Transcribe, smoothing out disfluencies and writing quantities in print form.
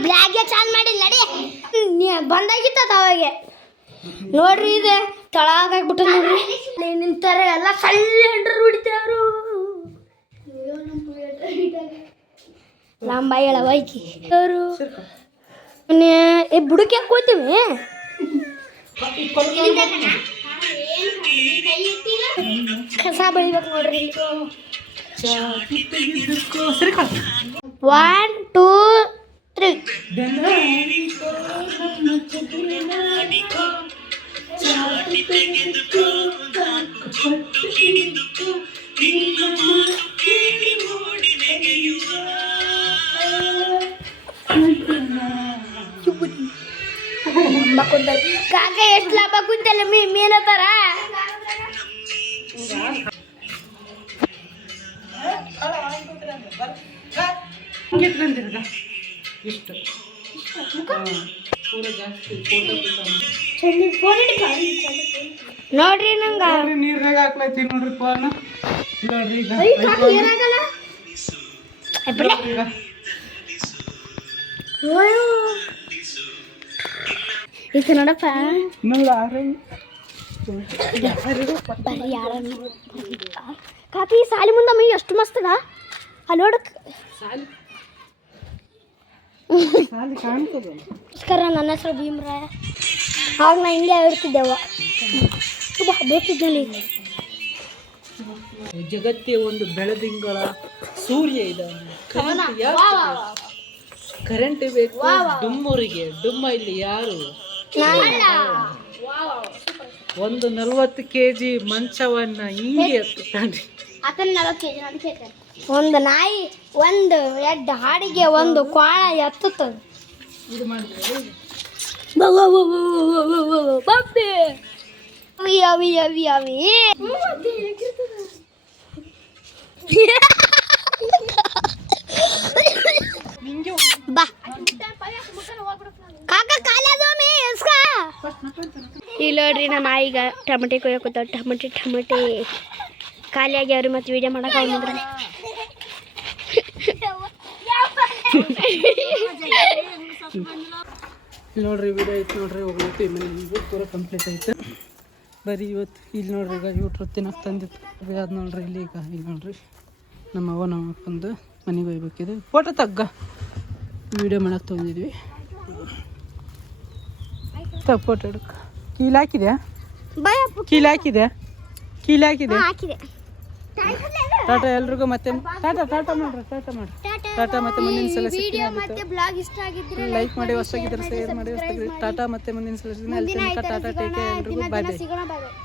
ಬ್ಲಾಗ್ಗೆ ಚಾಲ್ ಮಾಡಿಲ್ಲ ನಡಿ ಬಂದಾಗಿತ್ತ ಅವಾಗೆ ನೋಡ್ರಿ ಇದೆ ತಳಗಾಗ್ಬಿಟ್ಟು ನೋಡ್ರಿ ನಿಂತಾರೆ ಎಲ್ಲ ಸೈಲೆಂಟ್ರು ಹೊಡಿತಾರು ಲಾಂಬ ಹೇಳ ವೈಕಿ ಅವರು ಬುಡಕ್ಕೆ ಕೂತೀವಿ ಕಸ ಬೆಳಿಬೇಕು ನೋಡ್ರಿ 1 2 ಕಾಕ ಎಷ್ಟು ಲಾಭ ಕುಂತಲ್ಲ ಮೀನತ್ತಾರ ನೋಡ್ರಿ ನಂಗ ನೀರ್ನಾಗ ಹಾಕ್ಲೈತಿ ನೋಡ್ರಿ ಫೋನ್ ನೋಡ್ರಿ ಈಗ ನೋಡಪ್ಪ ಕಾಪಿ ಸಾಲಿ ಮುಂದಮ್ಮ ಎಷ್ಟು ಮಸ್ತದ ಅಲ್ಲಿ ನೋಡಕ್ ನಮಸ್ಕಾರ ನನ್ನ ಹೆಸರು ಭೀಮ್ರಾಯ ಆವಾಗ ನಾ ಹಿಂಗೆ ಇರ್ತಿದ್ದೆವ ಬೇಕಿದ್ದಲ್ಲಿ ಜಗತ್ತೇ ಒಂದು ಬೆಳದಿಂಗಳ ಸೂರ್ಯ ಇದ್ದಾನೆ ಕರೆಂಟ್ ಬೇಕು ಡುಮ್ಮೂರಿಗೆ ಡುಮ್ಮ ಇಲ್ಲಿ ಯಾರು 140 kg ಮಂಚವನ್ನ ಹಿಂಗೆ ಎತ್ತಾನೆ ಒಂದು ನಾಯಿ ಒಂದು ಎಡ್ಡ ಹಾಡಿಗೆ ಒಂದು ಕ್ವಾಳ ಎತ್ತುತ್ತದೆ ಇದು ಮಾಡಿದ್ರೆ ಅವಿ ಅವಿ ಅವಿ ಅವಿ ಬಾ ಕಾಕ ಕಾಲದೊಮ್ಮೆ ಇಸ್ಕ ಇಲ್ಲಿ ನೋಡ್ರಿ ನಮ್ಮ ಆಯಿಗ ಟಮಟೆ ಕೊಯ್ಯಕೋತ ಟಮಟೆ ಖಾಲಿ ಆಗ್ಯಾವ್ರಿ ಮತ್ತೆ ವಿಡಿಯೋ ಮಾಡಕ್ಕೆ ಹೋಗಿದ್ರೆ ನೋಡ್ರಿ ವಿಡಿಯೋ ಐತೆ ನೋಡ್ರಿ ಹೋಗ್ಲೈತಿ ಮನೆ ಪೂರ ಕಂಪ್ಲೀಟ್ ಐತೆ ಬರೀ ಇವತ್ತು ಇಲ್ಲಿ ನೋಡ್ರಿ ಈಗ ಯೂಟ್ಯೂಬ್ ತಿನ್ನಕ್ಕೆ ತಂದಿತ್ತು ಅದು ನೋಡ್ರಿ ಇಲ್ಲಿ ಈಗ ಇಲ್ಲಿ ನೋಡ್ರಿ ನಮ್ಮ ಅವ್ವ ನಮ್ಮ ಅಪ್ಪಂದು ಮನೆಗೆ ಹೋಗ್ಬೇಕಿದೆ ಫೋಟೋ ತಗ್ಗ ವಿಡಿಯೋ ಮಾಡಕ್ಕೆ ತೊಗೊಂಡಿದ್ವಿ ಫೋಟೋ ಹಿಡಕ್ಕೆ ಕೀಲ್ ಹಾಕಿದೆ ಟಾಟಾ ಎಲ್ರಿಗೂ ಮತ್ತೆ ಟಾಟಾ ಮಾಡ್ರಿ ಟಾಟಾ ಮತ್ತೆ ಮುಂದಿನ ಸಲ ಸಿಗ್ತೀನಿ ಲೈಕ್ ಮಾಡಿ ಹೊಸಾಗಿದ್ರೆ ಶೇರ್ ಮಾಡಿ ಟಾಟಾ ಮತ್ತೆ ಮುಂದಿನ ಸಲ ಸಿಗ್ತೀನಿ ಟಾಟಾ ಟೇಕ್ ಎಲ್ರಿಗೂ ಬಾಯ್ ಬಾಯ್